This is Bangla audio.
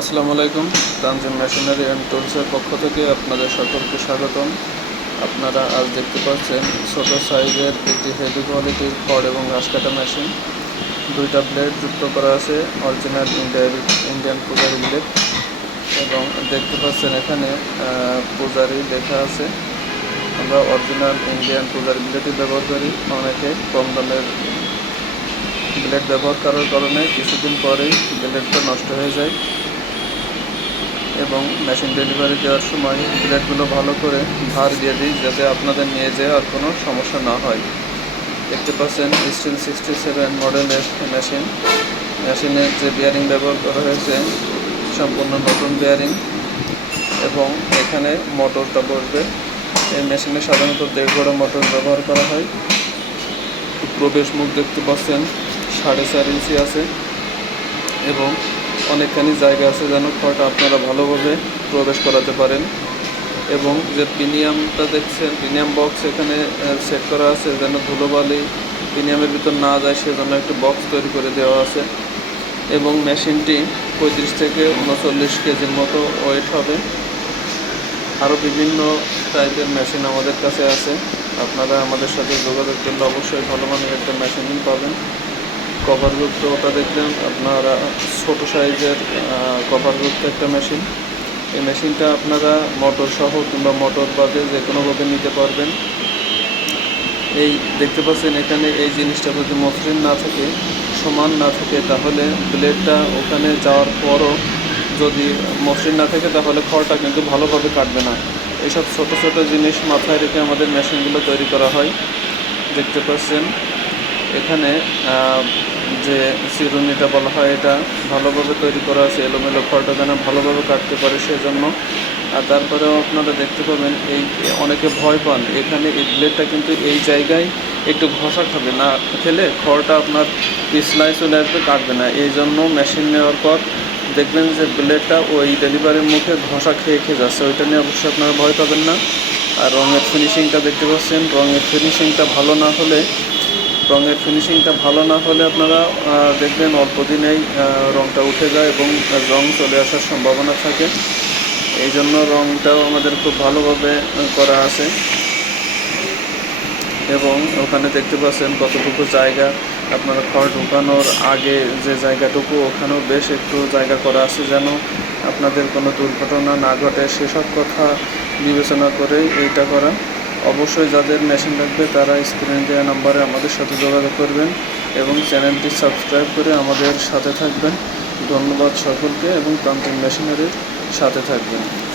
আসসালামু আলাইকুম, তানজিম মেশিনারি অ্যান্ড টুলসের পক্ষ থেকে আপনাদের সকলকে স্বাগতম। আপনারা আজ দেখতে পাচ্ছেন ছোট সাইজের একটি হেভি কোয়ালিটির খড় এবং ঘাস কাটা মেশিন দুইটা ব্লেড যুক্ত করা আছে original Indian Indian Pujari blade এবং দেখতে পাচ্ছেন এখানে পূজারি লেখা আছে। আমরা অরিজিনাল ইন্ডিয়ান পূজারি ব্লেডই ব্যবহার করি। অনেকে কম দামের ব্লেড ব্যবহার করার কারণে কিছুদিন পরেই ব্লেডটা নষ্ট হয়ে যায়। এবং মেশিন ডেলিভারি দেওয়ার সময় ব্লেডগুলো ভালো করে ভার দিয়ে দিই যাতে আপনাদের নিয়ে যেয়ে আর কোনো সমস্যা না হয়। দেখতে পাচ্ছেন স্টিল সিক্সটি সেভেন মডেলের মেশিন মেশিনের যে বিয়ারিং ব্যবহার করা হয়েছে, সম্পূর্ণ নতুন বিয়ারিং এবং এখানে মোটরটা বসবে। এই মেশিনে সাধারণত দেড় গড়া মোটর ব্যবহার করা হয়। প্রবেশ মুখ দেখতে পাচ্ছেন, সাড়ে চার ইঞ্চি আছে এবং অনেকখানি জায়গা আছে যেন খড়টা আপনারা ভালোভাবে প্রবেশ করাতে পারেন। এবং যে প্রিমিয়ামটা দেখছেন প্রিমিয়াম বক্স এখানে সেট করা আছে যেন ধুলোবালি প্রিমিয়ামের ভিতর না যায়, সেজন্য একটি বক্স তৈরি করে দেওয়া আছে। এবং মেশিনটি পঁয়ত্রিশ থেকে উনচল্লিশ কেজির মতো ওয়েট হবে। আরও বিভিন্ন টাইপের মেশিন আমাদের কাছে আছে। আপনারা আমাদের সাথে যোগাযোগ করলে অবশ্যই ভালো মানের একটা মেশিন পাবেন। কভারযুক্ত ওটা দেখলেন আপনারা ছোট সাইজের কভারযুক্ত একটা মেশিন এই মেশিনটা আপনারা মোটর সহ কিংবা মোটর বাদে যে কোনোভাবে নিতে পারবেন। এই দেখতে পাচ্ছেন এখানে এই জিনিসটা যদি মসৃণ না থাকে, সমান না থাকে, তাহলে ব্লেডটা ওখানে যাওয়ার পরও যদি মসৃণ না থাকে, তাহলে খড়টা কিন্তু ভালোভাবে কাটবে না। এইসব ছোট ছোট জিনিস মাথায় রেখে আমাদের মেশিনগুলো তৈরি করা হয়। দেখতে পাচ্ছেন এখানে যে চিরুনিটা বলা হয়, এটা ভালোভাবে তৈরি করা আছে, এলোমেলো খড়টা যেন ভালোভাবে কাটতে পারে সেজন্য। আর তারপরেও আপনারা দেখতে পাবেন, এই অনেকে ভয় পান, এখানে এই ব্লেডটা কিন্তু এই জায়গায় একটু ঘষা খাবে। না খেলে খড়টা আপনার পিছলায় চলে আসবে, কাটবে না। এই জন্য মেশিন নেওয়ার পর দেখবেন যে ব্লেডটা ওই ডেলিভারির মুখে ঘষা খেয়ে খেয়ে যাচ্ছে। ওইটা নিয়ে অবশ্যই আপনারা ভয় পাবেন না। আর রঙের ফিনিশিংটা দেখতে পাচ্ছেন, রঙের ফিনিশিংটা ভালো না হলে রঙের ফিনিশিংটা ভালো না হলে আপনারা দেখবেন অল্প দিনেই রঙটা উঠে যায় এবং রং চলে আসার সম্ভাবনা থাকে। এই জন্য রঙটাও আমাদের খুব ভালোভাবে করা আছে। এবং ওখানে দেখতে পাচ্ছেন কতটুকু জায়গা। আপনার খড় ঢুকানোর আগে যে জায়গাটুকু, ওখানেও বেশ একটু জায়গা করা আছে যেন আপনাদের কোনো দুর্ঘটনা না ঘটে। সেসব কথা বিবেচনা করেই এইটা করা। অবশ্যই যাদের মেশিন লাগবে তারা স্ক্রিনে দেওয়া নাম্বারে আমাদের সাথে যোগাযোগ করবেন এবং চ্যানেলটি সাবস্ক্রাইব করে আমাদের সাথে থাকবেন। ধন্যবাদ সকলকে এবং তান্ত্রিক মেশিনারির সাথে থাকবেন।